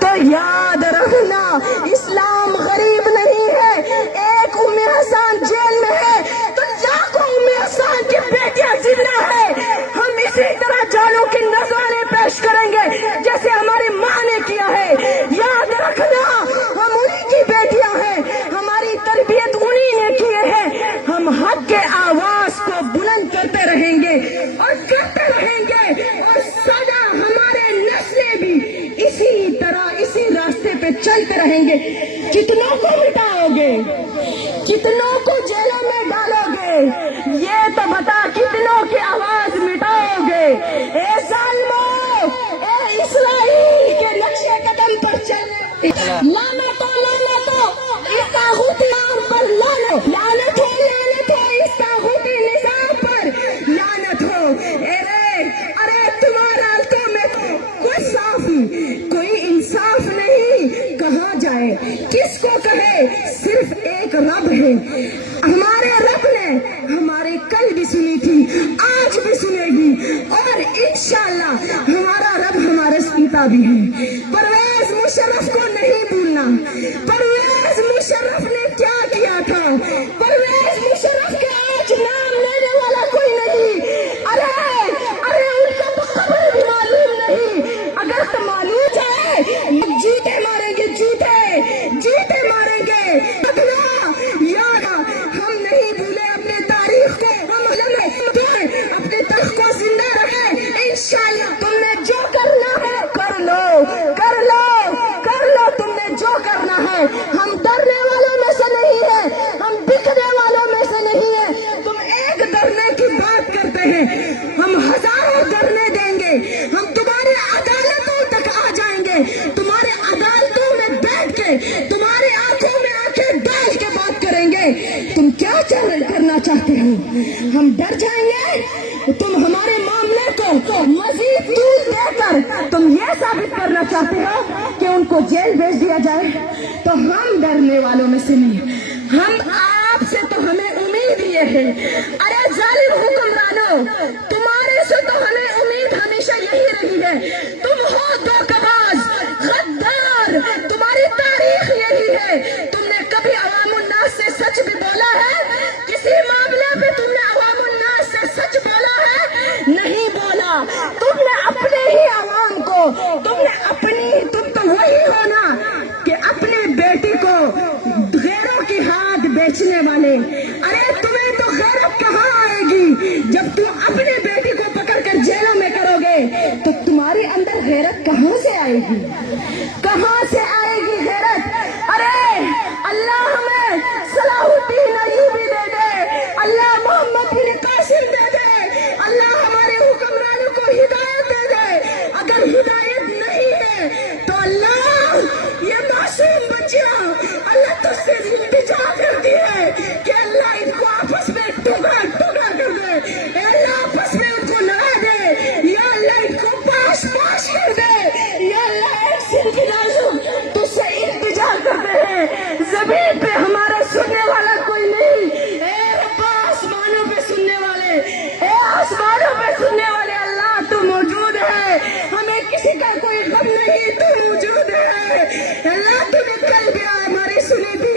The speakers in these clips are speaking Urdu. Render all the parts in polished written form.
تو یاد رکھنا اسلام غریب نہیں ہے. ایک ام حسان جیل میں ہے تو لاکھوں ام حسان کی بیٹیاں زندہ ہے. ہم اسی طرح جانوں کی نذرانے پیش کریں گے جیسے ہماری ماں نے کیا ہے. یاد رکھنا ہم انہی کی بیٹیاں ہیں, ہماری تربیت انہی نے کیے ہیں. ہم حق کے آواز کو بلند کرتے رہیں گے اور کرتے رہیں گے, اور سدا ہمارے نسلیں بھی اسی طرح اسی راستے پہ چلتے رہیں گے. کتنوں کو مٹاؤ گے, کتنوں کو جیلوں میں ڈالو گے, یہ تو بتا کتنوں کی آواز مٹاؤ گے. اے ظالموں, اے اسرائیل کے نقشے قدم پر چلنے لعنت ہو اس طاغوتی نام پر, لعنت ہو اس طاغوتی نظام پر, لعنت ہو. ارے تمہارا تو میں کوئی صاف کوئی انصاف نہیں, کہاں جائے کس کو کہے, صرف ایک رب ہے. ہمارے رب نے ہماری کل بھی سنی تھی, آج بھی سنے گی, اور انشاءاللہ ہمارا رب ہمارے سنتا بھی ہے. پرویز مشرف کو نہیں بھولنا. پرویز مشرف نے کیا کیا تھا, پرویز مشرف کے آج نام لینے والا کوئی نہیں. ارے ان کا تو خبر بھی معلوم نہیں. اگر تو معلوم ہے جوتے ماریں گے, جوتے ماریں گے. یاد ہم نہیں بھولے اپنے تاریخ کو, ہم اپنے تاریخ کو زندہ رکھے. انشاءاللہ تم نے جو کرنا ہے کر لو, تم نے جو کرنا ہے. ہم ڈرنے والوں میں سے نہیں ہیں, ہم بکنے والوں میں سے نہیں ہیں. تم ایک ڈرنے کی بات کرتے ہیں, ہم ہزاروں ڈرنے دیں گے. ہم تمہاری عدالتوں تک آ جائیں گے, تمہارے عدالتوں میں بیٹھ کے تمہاری آنکھوں میں آنکھیں ڈال کے بات کریں گے. تم کیا کرنا چاہتے ہو, ہم ڈر جائیں گے. تم ہمارے معاملے کو مزید طول دے کر تم یہ ثابت کرنا چاہتے ہو کہ ان کو جیل بھیج دیا جائے, تو ہم ڈرنے والوں میں سے نہیں. ہم آپ سے تو ہمیں امید یہ ہے. ارے ظالم حکمرانوں, تمہارے سے تو ہمیں امید ہمیشہ یہی رہی ہے. تم ہو دھوکہباز, غدار, تمہاری تاریخ یہی ہے. تم نے کبھی عوام الناس سے سچ بھی بولا ہے؟ کسی معاملے پہ تم نے عوام الناس سے سچ بولا ہے؟ نہیں بولا. تم نے اپنے ہی عوام کو, تم تو وہی ہو نا کہ اپنے بیٹی کو غیروں کی ہاتھ بیچنے والے. ارے تمہیں تو غیرت کہاں آئے گی جب تم اپنے بیٹی کو پکڑ کر جیلوں میں کرو گے, تو تمہاری اندر غیرت کہاں سے آئے گی, کہاں سے آئے گی غیرت. ارے اللہ ہمیں صلاح الدین ایوبی دے دے, اللہ محمد بن قاسم دے دے, اللہ ہمارے حکمرانوں کو ہدایت دے دے. اگر ہدایت نہیں ہے تو اللہ یہ معصوم بچیاں اللہ تجھ سے التجا کرتی ہے کہ اللہ ان کو آپس میں ٹکڑا کر دے. اے اللہ آپس میں ان کو لڑا دے, یا اللہ ان کو پاش کر دے. یا اللہ ایک سن کی نازم تجھ سے التجا کرتے ہیں, زمین پہ ہمارا سننے والا کوئی نہیں. اے رب آسمانوں پہ سننے والے, اے آسمانوں پہ سننے والے, اللہ تو موجود ہے. ہمیں کسی کا کوئی غم نہیں, تو موجود ہے. اللہ تم نے کل بھی ہماری سنی تھی,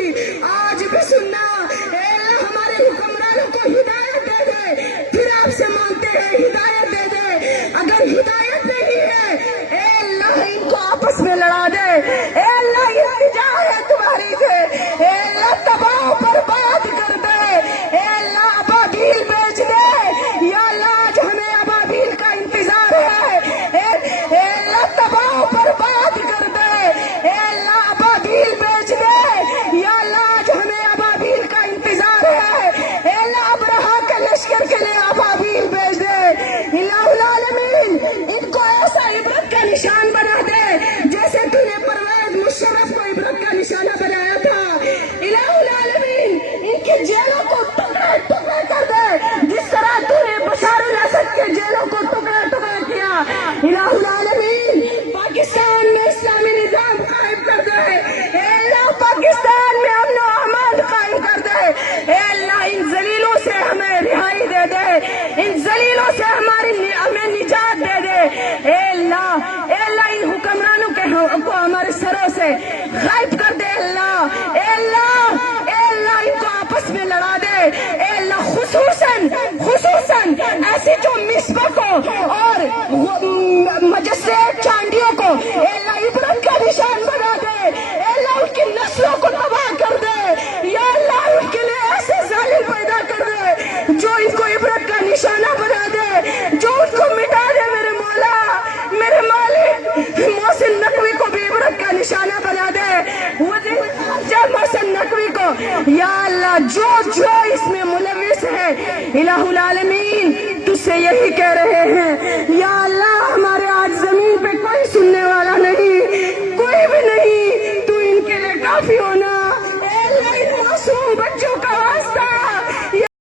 آج بھی سننا. اے اللہ ہمارے حکمرانوں کو ہدایت دے دے, پھر آپ سے مانگتے ہیں ہدایت دے دے. اگر ہدایت نہیں ہے اے اللہ ان کو آپس میں لڑا دے. اے اللہ یہ التجا ہے تمہاری سے, اے اللہ تباہ برباد کر دے. اے اللہ ابابیل بیچ دے, یا اللہ آج ہمیں ابابیل کا انتظار ہے. اے اللہ تباہ برباد کر دے. اے اللہ ابابیل بیچ دے, یا اللہ آج ہمیں ابابیل کا انتظار ہے. اے اللہ ابرہا کے لشکر کے لیے ابابیل بیچ دے. الہ العالمین ان کو ایسا عبرت کا نشان بنا دے جیسے تو نے پرویز مشرف کو عبرت کا نشانہ بنایا تھا. الہ سے غائب کر دے اللہ. اے اللہ ان کو آپس میں لڑا دے. اے اللہ خصوصاً ایسی جو مصباح کو اور مجسے چاندیوں کو اے اللہ عبرت کا نشان بنا دے. اے اللہ ان کی نسلوں کو تباہ کر دے. یا اللہ ان کے لیے ایسے ظالم پیدا کر دے جو ان کو عبرت کا نشانہ بنا دے, جو ان کو مٹا دے. میرے مولا, میرے مالک, محسن نقوی کو بھی عبرت کا نشانہ بنا دے. محسن نقوی کو یا اللہ جو اس میں ملوث ہے الہ العالمین تجھ سے یہی کہہ رہے ہیں یا اللہ ہمارے آج زمین پہ کوئی سننے والا نہیں, کوئی بھی نہیں, تو ان کے لیے کافی ہونا. اے اللہ ان معصوم بچوں کا واسطہ